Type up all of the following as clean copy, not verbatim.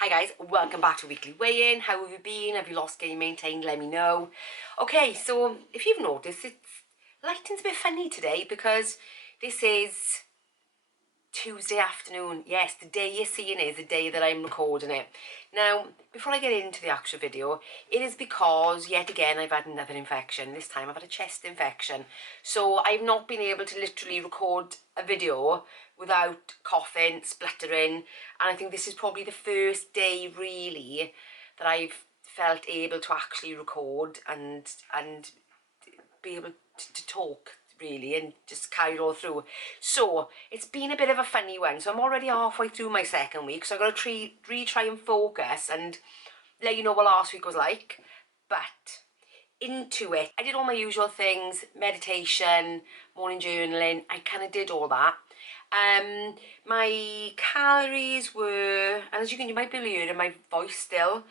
Hi guys, welcome back to Weekly Weigh-In. How have you been? Have you lost, gained, maintained? Let me know. Okay, so if you've noticed, lighting's a bit funny today because this is Tuesday afternoon. Yes, the day you're seeing is the day that I'm recording it. Now, before I get into the actual video, it is because, yet again, I've had another infection. This time I've had a chest infection. So I've not been able to literally record a video without coughing, spluttering. And I think this is probably the first day, really, that I've felt able to actually record and be able to talk, really, and just carry it all through. So it's been a bit of a funny one. So I'm already halfway through my second week, so I've got to try and focus and let you know what last week was like. But into it, I did all my usual things: meditation, morning journaling. I kind of did all that. My calories were, and as you might be able to hear in my voice still,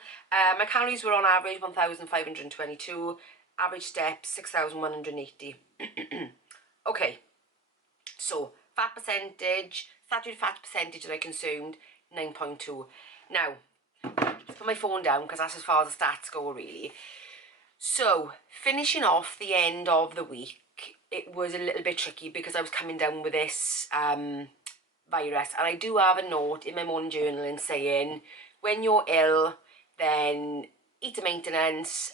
my calories were on average 1,522, average steps 6,180. Okay, so fat percentage, saturated fat percentage that I consumed, 9.2. Now, let's put my phone down because that's as far as the stats go, really. So, finishing off the end of the week, it was a little bit tricky because I was coming down with this virus, and I do have a note in my morning journaling saying, when you're ill, then eat a maintenance,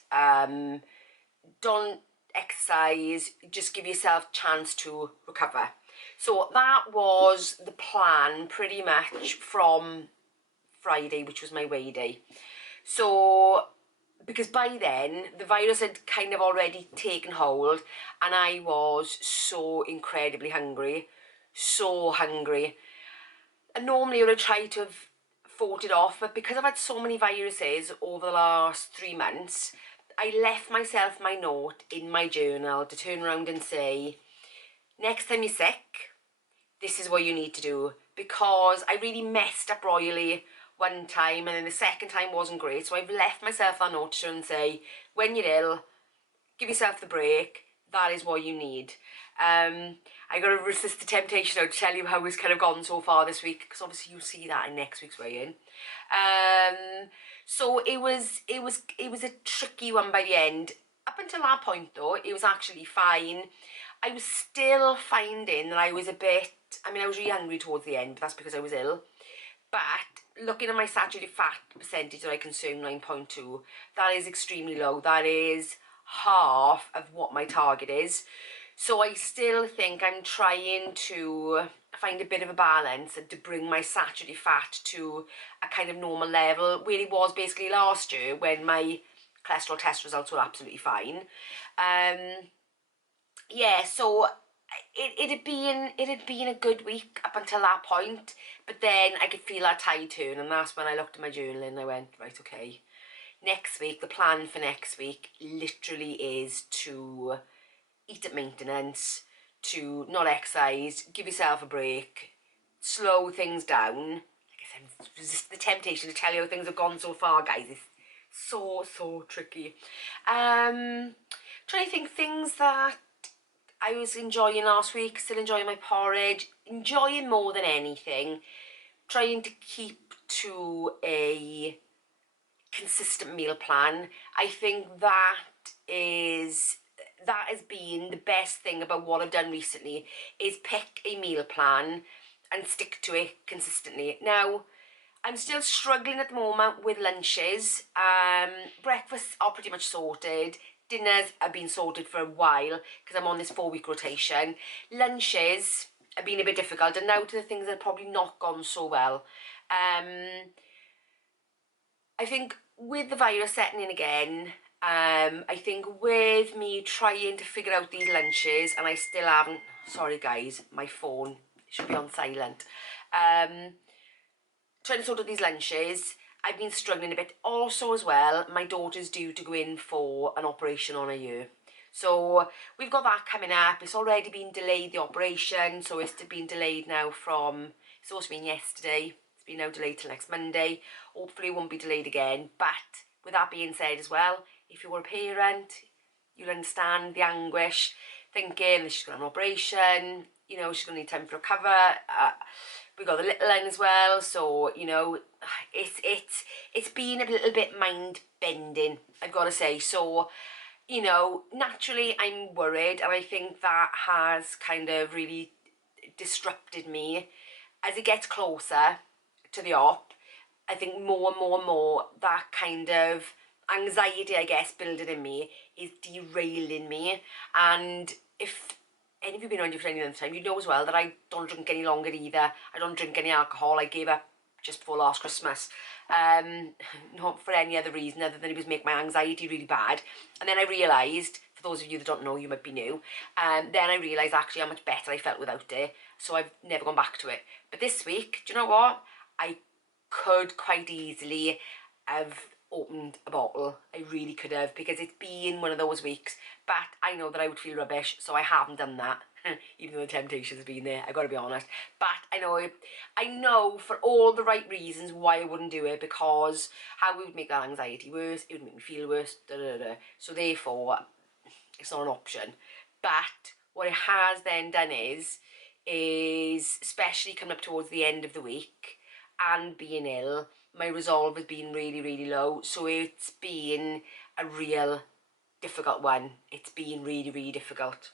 don't exercise, just give yourself a chance to recover. So that was the plan pretty much from Friday, which was my weigh day. So because by then the virus had kind of already taken hold and I was so incredibly hungry, so hungry. And normally I would try to have fought it off, but because I've had so many viruses over the last 3 months, I left myself my note in my journal to turn around and say, next time you're sick, this is what you need to do, because I really messed up royally one time and then the second time wasn't great. So I've left myself that note to and say, when you're ill, give yourself the break. That is what you need. I got to resist the temptation now to tell you how it's kind of gone so far this week, because obviously you'll see that in next week's weigh-in. So it was a tricky one by the end. Up until that point though, it was actually fine. I was still finding that I was a bit, I was really hungry towards the end, but that's because I was ill. But looking at my saturated fat percentage that I consume, 9.2, that is extremely low. That is half of what my target is. So I still think I'm trying to find a bit of a balance and to bring my saturated fat to a kind of normal level where it was basically last year when my cholesterol test results were absolutely fine. Yeah, so it had been a good week up until that point, but then I could feel that tide turn, and that's when I looked at my journal and I went, right, okay, next week, the plan for next week literally is to eat at maintenance, to not exercise, give yourself a break, slow things down. Like I said, resist the temptation to tell you how things have gone so far, guys. It's so tricky. Trying to think things that I was enjoying last week, still enjoying my porridge, enjoying more than anything, trying to keep to a consistent meal plan. I think that has been the best thing about what I've done recently, is pick a meal plan and stick to it consistently. Now, I'm still struggling at the moment with lunches. Breakfasts are pretty much sorted. Dinners have been sorted for a while because I'm on this 4-week rotation. Lunches have been a bit difficult, and now to the things that have probably not gone so well. I think with the virus setting in again, I think with me trying to figure out these lunches, and I still haven't, sorry guys, my phone should be on silent. Trying to sort out these lunches, I've been struggling a bit. Also as well, my daughter's due to go in for an operation on her ear. So we've got that coming up. It's already been delayed, the operation, so it's been delayed now from, it's supposed to be yesterday. It's been now delayed till next Monday. Hopefully it won't be delayed again. But with that being said as well, if you're a parent, you'll understand the anguish, thinking she's got an operation, you know, she's going to need time to recover. we got the little line as well, so, you know, it's been a little bit mind-bending, I've got to say. So, you know, naturally I'm worried, and I think that has kind of really disrupted me. As it gets closer to the op, I think more and more and more that kind of anxiety, I guess, building in me is derailing me. And if any of you have been around here for any length of time, you know as well that I don't drink any longer either. I don't drink any alcohol. I gave up just before last Christmas. Not for any other reason other than it was making my anxiety really bad. And then I realised, for those of you that don't know, you might be new, then I realised actually how much better I felt without it. So I've never gone back to it. But this week, do you know what? I could quite easily have opened a bottle. I really could have, because it's been one of those weeks. But I know that I would feel rubbish, so I haven't done that. Even though the temptation's been there, I've got to be honest. But I know for all the right reasons why I wouldn't do it, because how it would make that anxiety worse, it would make me feel worse, da, da, da. So therefore, it's not an option. But what it has then done is especially coming up towards the end of the week and being ill, my resolve has been really, really low. So it's been a real difficult one. It's been really, really difficult.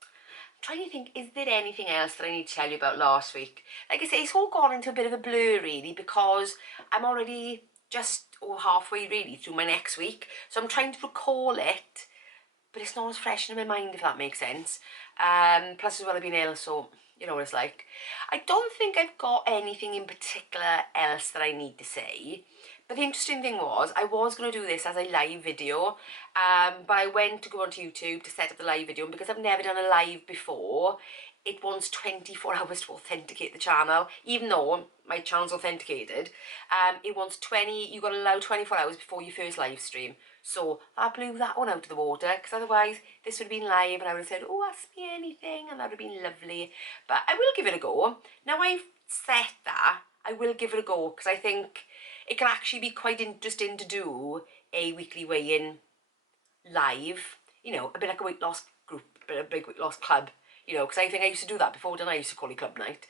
I'm trying to think, is there anything else that I need to tell you about last week? Like I say, it's all gone into a bit of a blur really, because I'm already just halfway really through my next week. So I'm trying to recall it, but it's not as fresh in my mind, if that makes sense. Plus as well, I've been ill, so you know what it's like. I don't think I've got anything in particular else that I need to say. But the interesting thing was, I was going to do this as a live video, but I went to go onto YouTube to set up the live video, and because I've never done a live before, it wants 24 hours to authenticate the channel. Even though my channel's authenticated, it wants you've got to allow 24 hours before your first live stream. So I blew that one out of the water, because otherwise this would have been live and I would have said, oh, ask me anything, and that would have been lovely. But I will give it a go. Now I've set that, I will give it a go, because I think it can actually be quite interesting to do a weekly weigh-in live, you know, a bit like a weight loss group, a big weight loss club, you know, because I think I used to do that before, didn't I? I used to call it club night.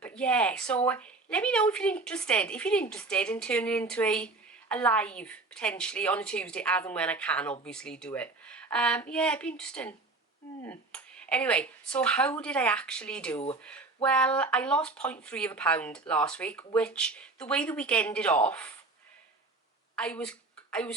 But yeah, so let me know if you're interested. If you're interested in turning it into a live, potentially on a Tuesday, as and when I can obviously do it. Yeah, it'd be interesting. Anyway, so how did I actually do? Well, I lost 0.3 of a pound last week, which the way the week ended off, I was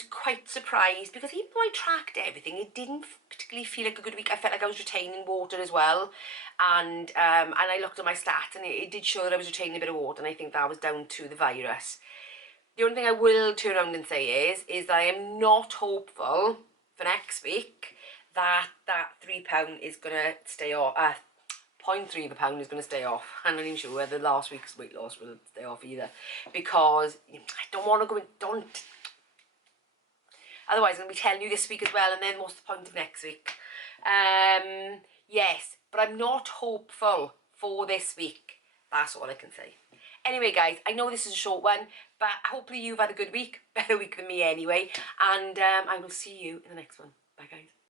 quite surprised, because even though I tracked everything, it didn't particularly feel like a good week. I felt like I was retaining water as well, and I looked at my stats, and it did show that I was retaining a bit of water, and I think that was down to the virus. The only thing I will turn around and say is that I am not hopeful for next week that £3 is going to stay off. 0.3 of a pound is going to stay off. I'm not even sure whether last week's weight loss will stay off either, because I don't want to go in, otherwise I'm going to be telling you this week as well, and then what's the point of next week? Yes, but I'm not hopeful for this week. That's all I can say. Anyway, guys, I know this is a short one, but hopefully you've had a good week, better week than me anyway, and I will see you in the next one. Bye, guys.